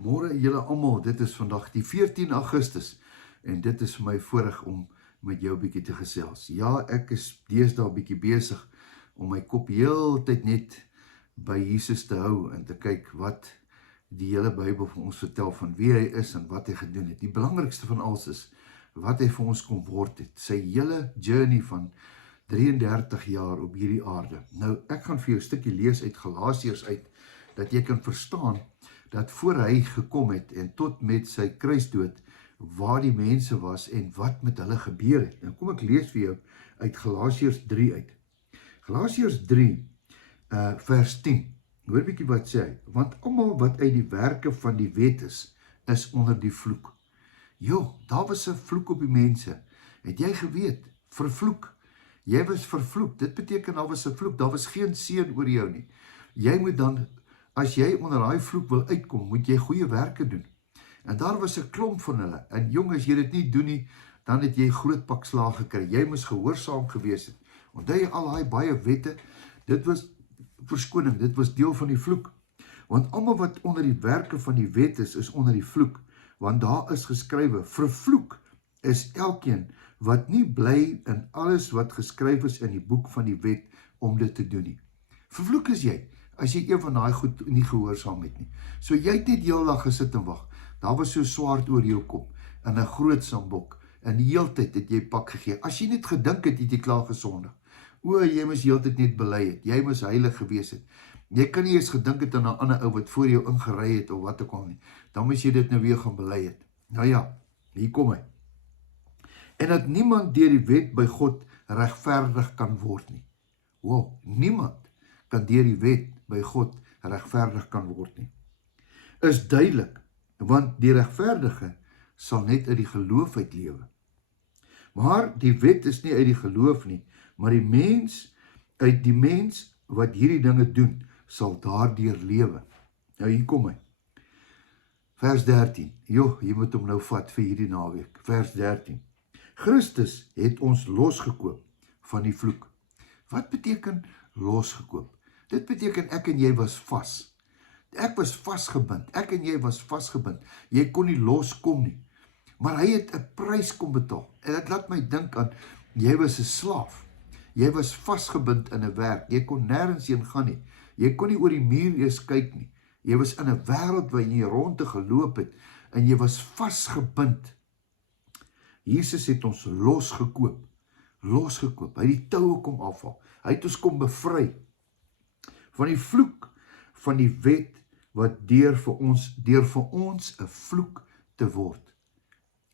Môre julle almal, dit is vandag die 14 Augustus en dit is vir my voorreg om met jou 'n bietjie te gesels. Ja, ek is deesdae 'n bietjie besig om my kop heeltyd net by Jesus te hou en te kyk wat die hele Bybel vir ons vertel van wie hy is en wat hy gedoen het. Die belangrikste van alles is wat hy vir ons kom word het. Sy hele journey van 33 jaar op hierdie aarde. Nou, ek gaan vir jou 'n stukkie lees uit Galasiërs uit, dat jy kan verstaan dat voor hy gekom het en tot met sy kruisdood, waar die mense was en wat met hulle gebeur het. Nou kom ek lees vir jou uit Galasiërs 3 uit. Galasiërs 3 vers 10. Hoor bietjie wat sê hy. Want almal wat uit die werke van die wet is onder die vloek. Jo, daar was 'n vloek op die mense. Het jy geweet? Vervloek. Jy was vervloek. Dit beteken daar was 'n vloek. Daar was geen seën oor jou nie. Jy moet dan, as jy onder daai vloek wil uitkom, moet jy goeie werke doen. En daar was 'n klomp van hulle. En jong, as jy dit nie doen nie, dan het jy groot pak slaag gekry. Jy moes gehoorsaam gewees het. Onthou jy al daai baie wette? Dit was verskoning, dit was deel van die vloek. Want almal wat onder die werke van die wet is onder die vloek. Want daar is geskrywe, vervloek is elkeen wat nie bly in alles wat geskryf is in die boek van die wet om dit te doen nie. Vervloek is jy, as jy een van daai goed nie gehoorsaam het nie. So jy het net heeldag gesit en wag. Daar was so swaard oor jou kop, en 'n groot sambok, en die heeltyd het jy pak gegee. As jy net gedink het, het jy klaar gesondig. O, jy moes heeltyd net bely het, jy moes heilig gewees het. Jy kan nie eens gedink het aan 'n ander ou wat voor jou ingery het, of wat ook al nie. Dan moes jy dit nou weer gaan bely het. Nou ja, hier kom hy. En dat niemand deur die wet by God regverdig kan word nie. Wow, niemand kan deur die wet by God regverdig kan word nie. Is duidelik, want die regverdige sal net uit die geloof uit lewe. Maar die wet is nie uit die geloof nie, maar uit die mens wat hierdie dinge doen, sal daardeur lewe. Nou hier kom hy. Vers 13. Jo, jy moet hom nou vat vir hierdie naweek. Vers 13. Christus het ons losgekoop van die vloek. Wat beteken losgekoop? Dit beteken ek en jy was vas. Ek was vasgebind. Ek en jy was vasgebind. Jy kon nie loskom nie. Maar hy het 'n prys kom betaal. En dit laat my dink aan, jy was 'n slaaf. Jy was vasgebind in 'n werk. Jy kon nêrens heen gaan nie. Jy kon nie oor die muur eers kyk nie. Jy was in 'n wêreld waar jy rondte geloop het en jy was vasgebind. Jesus het ons losgekoop. Losgekoop. Hy het die toue kom afhaal. Hy het ons kom bevry van die vloek van die wet wat deur vir ons 'n vloek te word.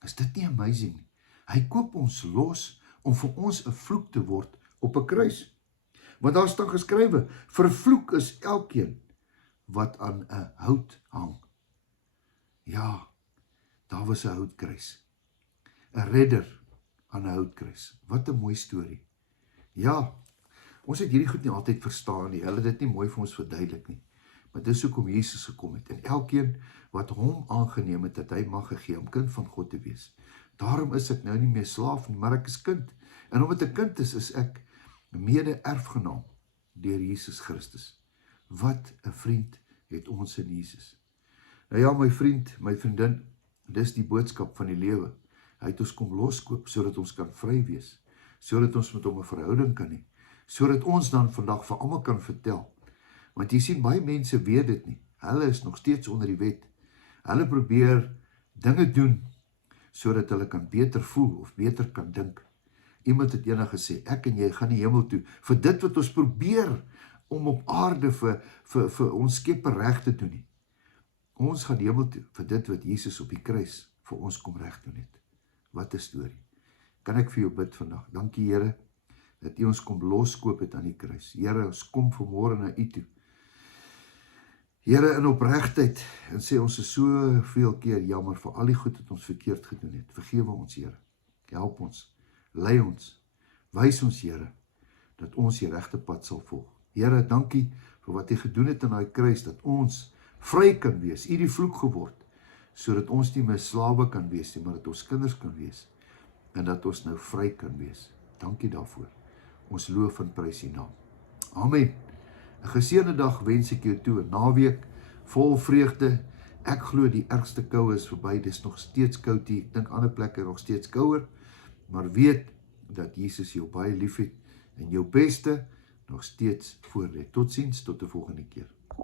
Is dit nie amazing nie? Hy koop ons los om vir ons 'n vloek te word op 'n kruis. Want daar staan geskrywe, vervloek is elkeen wat aan 'n hout hang. Ja, daar was 'n houtkruis. 'n redder aan 'n houtkruis. Wat 'n mooi storie. Ja, ons het hierdie goed nie altyd verstaan nie. Hulle het dit nie mooi vir ons verduidelik nie. Maar dis hoekom Jesus gekom het. En elkeen wat hom aangeneem het, dat hy mag gegee om kind van God te wees. Daarom is ek nou nie meer slaaf nie, maar ek is kind. En omdat ek kind is ek mede-erfgenaam deur Jesus Christus. Wat 'n vriend het ons in Jesus. Nou ja, my vriend, my vriendin, dis die boodskap van die lewe. Hy het ons kom loskoop, sodat ons kan vry wees, sodat ons met hom 'n verhouding kan hê, sodat ons dan vandag vir almal kan vertel. Want jy sien, baie mense weet dit nie. Hulle is nog steeds onder die wet. Hulle probeer dinge doen, sodat hulle kan beter voel, of beter kan dink. Iemand het eendag gesê, ek en jy gaan die hemel toe, vir dit wat ons probeer, om op aarde vir ons Skepper reg te doen nie. Ons gaan die hemel toe, vir dit wat Jesus op die kruis vir ons kom reg doen het. Wat 'n storie. Kan ek vir jou bid vandag? Dankie Here, dat U ons kom loskoop het aan die kruis. Here, ons kom vanmôre na U toe. Here, in opregtheid, en sê ons is soveel keer jammer vir al die goed wat ons verkeerd gedoen het. Vergewe ons, Here. Help ons, lei ons, wys ons, Here, dat ons die regte pad sal volg. Here, dankie vir wat U gedoen het aan daai kruis, dat ons vry kan wees, U die vloek geword, sodat ons nie meer slawe kan wees nie, maar dat ons kinders kan wees, en dat ons nou vry kan wees. Dankie daarvoor. Ons loof en prys U naam. Amen. 'n geseënde dag wens ek jou toe, 'n naweek vol vreugde Ek glo die ergste koue is verby, dis nog steeds koud hier, ek dink ander plekke nog steeds kouer, maar weet dat Jesus jou baie lief het en jou beste nog steeds voor lê. Totsiens, tot 'n volgende keer.